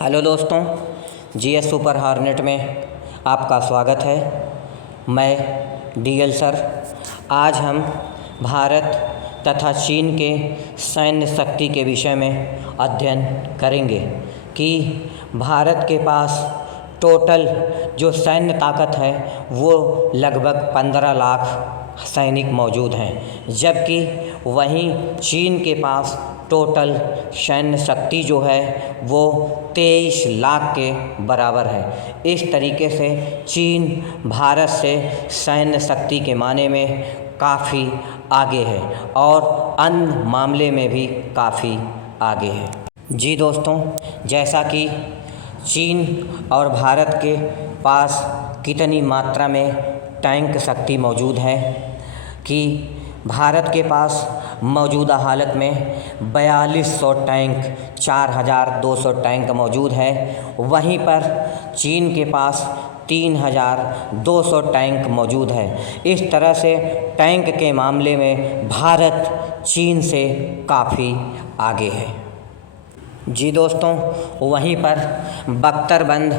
Hello दोस्तों, GS super hornet में आपका स्वागत है। मैं डीएल सर। आज हम भारत तथा चीन के सैन्य शक्ति के विषय में अध्ययन करेंगे कि भारत के पास टोटल जो सैन्य ताकत है वो लगभग 15 लाख सैनिक मौजूद हैं, जबकि वहीं चीन के पास टोटल सैन्य शक्ति जो है वो 23 लाख के बराबर है। इस तरीके से चीन भारत से सैन्य शक्ति के माने में काफ़ी आगे है और अन्य मामले में भी काफ़ी आगे है। जी दोस्तों, जैसा कि चीन और भारत के पास कितनी मात्रा में टैंक शक्ति मौजूद है कि भारत के पास मौजूदा हालत में 4200 टैंक 4200 टैंक मौजूद है। वहीं पर चीन के पास 3200 टैंक मौजूद है। इस तरह से टैंक के मामले में भारत चीन से काफ़ी आगे है। जी दोस्तों, वहीं पर बख्तरबंद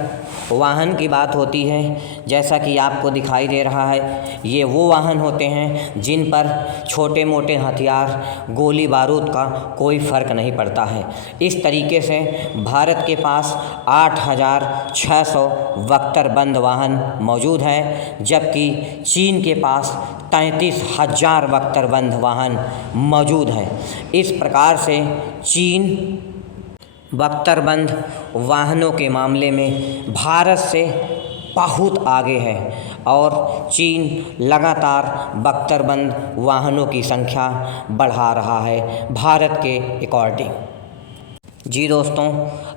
वाहन की बात होती है। जैसा कि आपको दिखाई दे रहा है, ये वो वाहन होते हैं जिन पर छोटे मोटे हथियार, गोली बारूद का कोई फ़र्क नहीं पड़ता है। इस तरीके से भारत के पास 8600 बख्तरबंद वाहन मौजूद है, जबकि चीन के पास 33,000 बख्तरबंद वाहन मौजूद है। इस प्रकार से चीन बख्तरबंद वाहनों के मामले में भारत से बहुत आगे है और चीन लगातार बख्तरबंद वाहनों की संख्या बढ़ा रहा है भारत के अकॉर्डिंग। जी दोस्तों,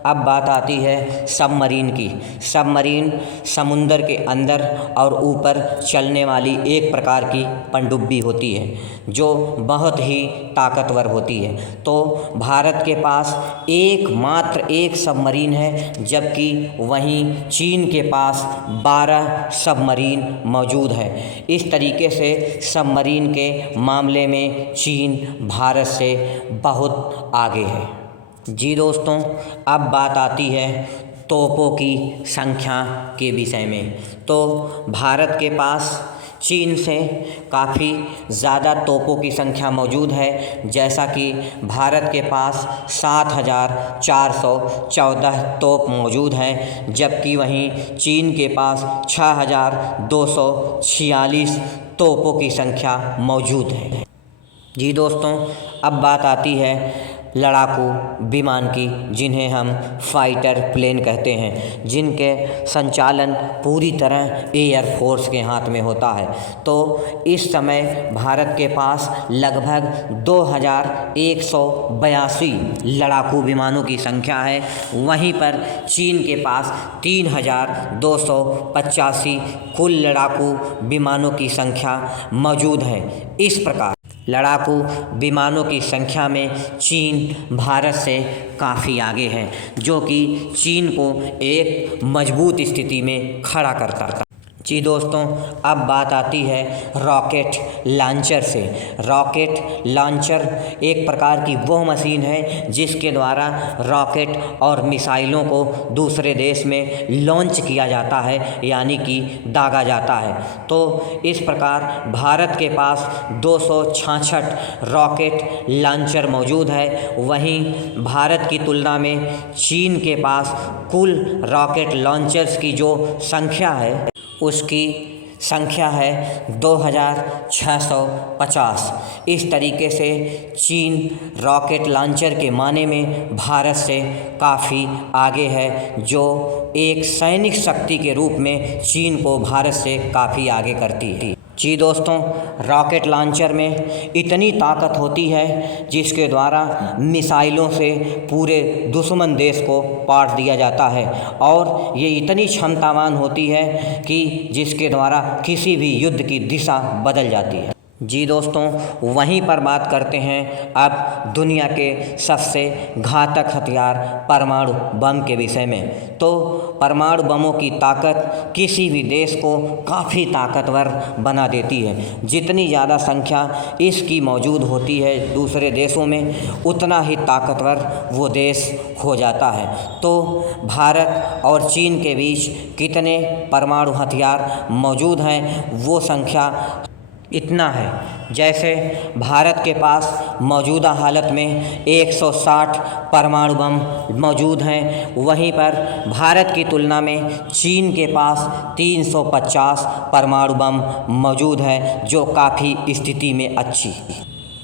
अब बात आती है सबमरीन की। सबमरीन समुंदर के अंदर और ऊपर चलने वाली एक प्रकार की पनडुब्बी होती है जो बहुत ही ताकतवर होती है। तो भारत के पास एकमात्र एक सबमरीन है, जबकि वहीं चीन के पास 12 सबमरीन मौजूद है। इस तरीके से सबमरीन के मामले में चीन भारत से बहुत आगे है। जी दोस्तों, अब बात आती है तोपों की संख्या के विषय में। तो भारत के पास चीन से काफ़ी ज़्यादा तोपों की संख्या मौजूद है। जैसा कि भारत के पास 7414 तोप मौजूद हैं, जबकि वहीं चीन के पास 6246 तोपों की संख्या मौजूद है। जी दोस्तों, अब बात आती है लड़ाकू विमान की, जिन्हें हम फाइटर प्लेन कहते हैं, जिनके संचालन पूरी तरह एयर फोर्स के हाथ में होता है। तो इस समय भारत के पास लगभग 2182 लड़ाकू विमानों की संख्या है। वहीं पर चीन के पास 3285 कुल लड़ाकू विमानों की संख्या मौजूद है। इस प्रकार लड़ाकू विमानों की संख्या में चीन भारत से काफ़ी आगे है, जो कि चीन को एक मजबूत स्थिति में खड़ा करता था। जी दोस्तों, अब बात आती है रॉकेट लॉन्चर से। रॉकेट लॉन्चर एक प्रकार की वो मशीन है जिसके द्वारा रॉकेट और मिसाइलों को दूसरे देश में लॉन्च किया जाता है, यानी कि दागा जाता है। तो इस प्रकार भारत के पास 266 रॉकेट लॉन्चर मौजूद है। वहीं भारत की तुलना में चीन के पास कुल रॉकेट लॉन्चर्स की जो संख्या है उसकी संख्या है 2650। इस तरीके से चीन रॉकेट लॉन्चर के माने में भारत से काफ़ी आगे है, जो एक सैनिक शक्ति के रूप में चीन को भारत से काफ़ी आगे करती है। जी दोस्तों, रॉकेट लॉन्चर में इतनी ताकत होती है जिसके द्वारा मिसाइलों से पूरे दुश्मन देश को पाट दिया जाता है, और ये इतनी क्षमतावान होती है कि जिसके द्वारा किसी भी युद्ध की दिशा बदल जाती है। जी दोस्तों, वहीं पर बात करते हैं अब दुनिया के सबसे घातक हथियार परमाणु बम के विषय में। तो परमाणु बमों की ताकत किसी भी देश को काफ़ी ताकतवर बना देती है। जितनी ज़्यादा संख्या इसकी मौजूद होती है दूसरे देशों में, उतना ही ताकतवर वो देश हो जाता है। तो भारत और चीन के बीच कितने परमाणु हथियार मौजूद हैं, वो संख्या इतना है। जैसे भारत के पास मौजूदा हालत में 160 परमाणु बम मौजूद हैं, वहीं पर भारत की तुलना में चीन के पास 350 परमाणु बम मौजूद है, जो काफ़ी स्थिति में अच्छी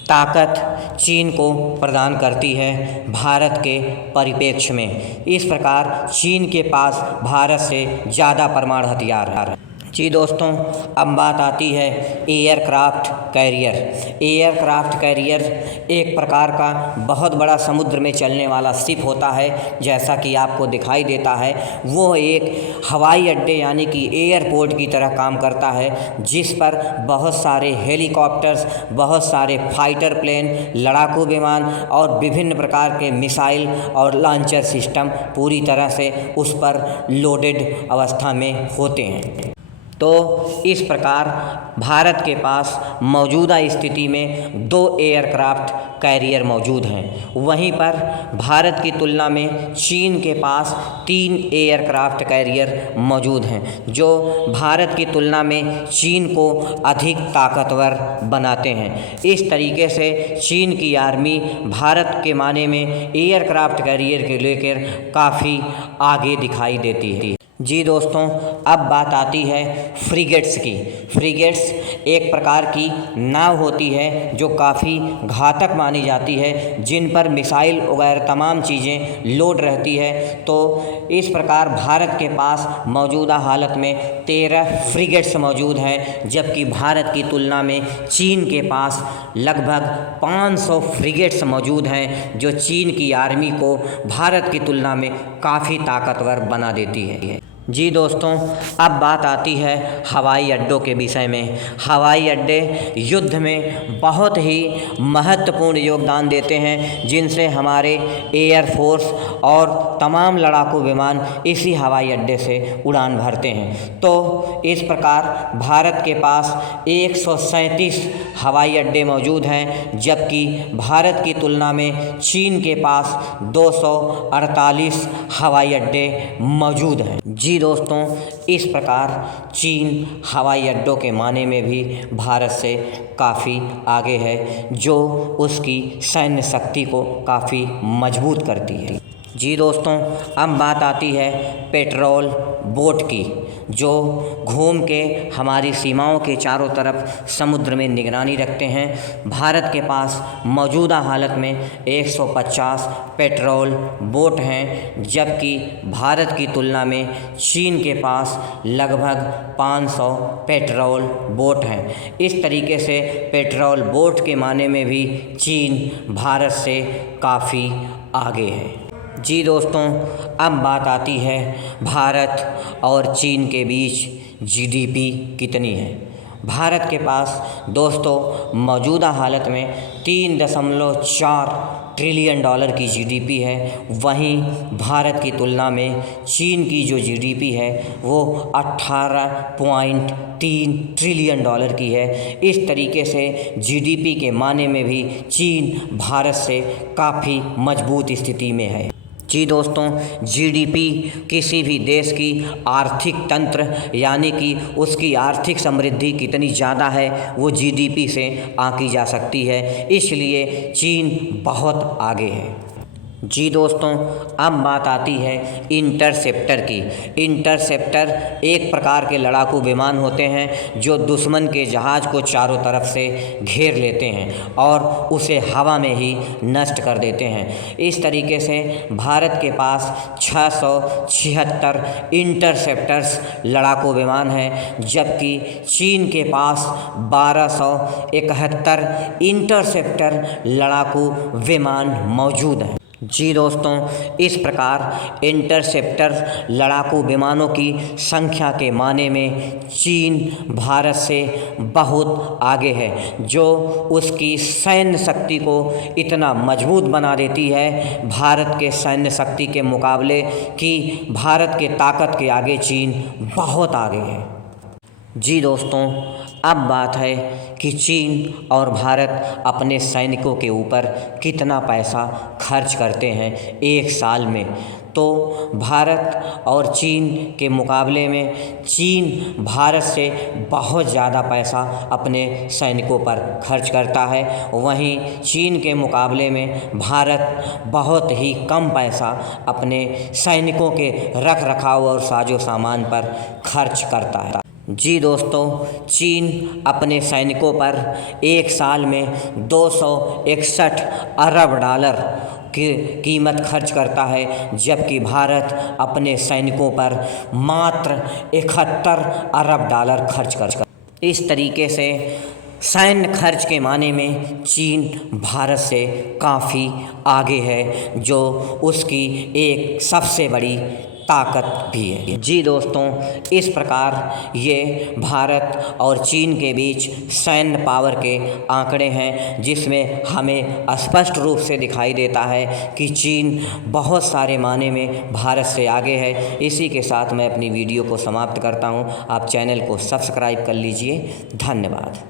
ताकत चीन को प्रदान करती है भारत के परिप्रेक्ष्य में। इस प्रकार चीन के पास भारत से ज़्यादा परमाणु हथियार है। जी दोस्तों, अब बात आती है एयरक्राफ्ट कैरियर। एयरक्राफ्ट कैरियर एक प्रकार का बहुत बड़ा समुद्र में चलने वाला शिप होता है, जैसा कि आपको दिखाई देता है। वो एक हवाई अड्डे यानी कि एयरपोर्ट की तरह काम करता है, जिस पर बहुत सारे हेलीकॉप्टर्स, बहुत सारे फाइटर प्लेन, लड़ाकू विमान और विभिन्न प्रकार के मिसाइल और लॉन्चर सिस्टम पूरी तरह से उस पर लोडेड अवस्था में होते हैं। तो इस प्रकार भारत के पास मौजूदा स्थिति में 2 एयरक्राफ्ट कैरियर मौजूद हैं। वहीं पर भारत की तुलना में चीन के पास 3 एयरक्राफ्ट कैरियर मौजूद हैं, जो भारत की तुलना में चीन को अधिक ताकतवर बनाते हैं। इस तरीके से चीन की आर्मी भारत के माने में एयरक्राफ्ट कैरियर के लेकर काफ़ी आगे दिखाई देती है। जी दोस्तों, अब बात आती है फ्रिगेट्स की। फ्रिगेट्स एक प्रकार की नाव होती है जो काफ़ी घातक मानी जाती है, जिन पर मिसाइल वगैरह तमाम चीज़ें लोड रहती है। तो इस प्रकार भारत के पास मौजूदा हालत में 13 फ्रिगेट्स मौजूद हैं, जबकि भारत की तुलना में चीन के पास लगभग 500 फ्रिगेट्स मौजूद हैं, जो चीन की आर्मी को भारत की तुलना में काफ़ी ताकतवर बना देती है। जी दोस्तों, अब बात आती है हवाई अड्डों के विषय में। हवाई अड्डे युद्ध में बहुत ही महत्वपूर्ण योगदान देते हैं, जिनसे हमारे एयरफोर्स और तमाम लड़ाकू विमान इसी हवाई अड्डे से उड़ान भरते हैं। तो इस प्रकार भारत के पास 137 हवाई अड्डे मौजूद हैं, जबकि भारत की तुलना में चीन के पास 248 हवाई अड्डे मौजूद हैं। जी दोस्तों, इस प्रकार चीन हवाई अड्डों के माने में भी भारत से काफ़ी आगे है, जो उसकी सैन्य शक्ति को काफ़ी मजबूत करती है। जी दोस्तों, अब बात आती है पेट्रोल बोट की, जो घूम के हमारी सीमाओं के चारों तरफ समुद्र में निगरानी रखते हैं। भारत के पास मौजूदा हालत में 150 पेट्रोल बोट हैं, जबकि भारत की तुलना में चीन के पास लगभग 500 पेट्रोल बोट हैं। इस तरीके से पेट्रोल बोट के माने में भी चीन भारत से काफ़ी आगे है। जी दोस्तों, अब बात आती है भारत और चीन के बीच जीडीपी कितनी है। भारत के पास दोस्तों मौजूदा हालत में 3.4 ट्रिलियन डॉलर की जीडीपी है। वहीं भारत की तुलना में चीन की जो जीडीपी है वो 18.3 ट्रिलियन डॉलर की है। इस तरीके से जीडीपी के माने में भी चीन भारत से काफ़ी मजबूत स्थिति में है। जी दोस्तों, जीडीपी किसी भी देश की आर्थिक तंत्र यानी कि उसकी आर्थिक समृद्धि कितनी ज़्यादा है वो जीडीपी से आंकी जा सकती है, इसलिए चीन बहुत आगे है। जी दोस्तों, अब बात आती है इंटरसेप्टर की। इंटरसेप्टर एक प्रकार के लड़ाकू विमान होते हैं जो दुश्मन के जहाज़ को चारों तरफ से घेर लेते हैं और उसे हवा में ही नष्ट कर देते हैं। इस तरीके से भारत के पास 676 इंटरसेप्टर्स लड़ाकू विमान हैं, जबकि चीन के पास 1271 इंटरसेप्टर लड़ाकू विमान मौजूद हैं। जी दोस्तों, इस प्रकार इंटरसेप्टर लड़ाकू विमानों की संख्या के माने में चीन भारत से बहुत आगे है, जो उसकी सैन्य शक्ति को इतना मजबूत बना देती है भारत के सैन्य शक्ति के मुकाबले कि भारत के ताकत के आगे चीन बहुत आगे है। जी दोस्तों, अब बात है कि चीन और भारत अपने सैनिकों के ऊपर कितना पैसा खर्च करते हैं एक साल में। तो भारत और चीन के मुकाबले में चीन भारत से बहुत ज़्यादा पैसा अपने सैनिकों पर खर्च करता है, वहीं चीन के मुकाबले में भारत बहुत ही कम पैसा अपने सैनिकों के रख रखाव और साजो सामान पर खर्च करता है। जी दोस्तों, चीन अपने सैनिकों पर एक साल में 261 अरब डॉलर की कीमत खर्च करता है, जबकि भारत अपने सैनिकों पर मात्र 71 अरब डॉलर खर्च करता है। इस तरीके से सैन्य खर्च के माने में चीन भारत से काफ़ी आगे है, जो उसकी एक सबसे बड़ी ताकत भी है। जी दोस्तों, इस प्रकार ये भारत और चीन के बीच सैन्य पावर के आंकड़े हैं, जिसमें हमें स्पष्ट रूप से दिखाई देता है कि चीन बहुत सारे माने में भारत से आगे है। इसी के साथ मैं अपनी वीडियो को समाप्त करता हूँ। आप चैनल को सब्सक्राइब कर लीजिए। धन्यवाद।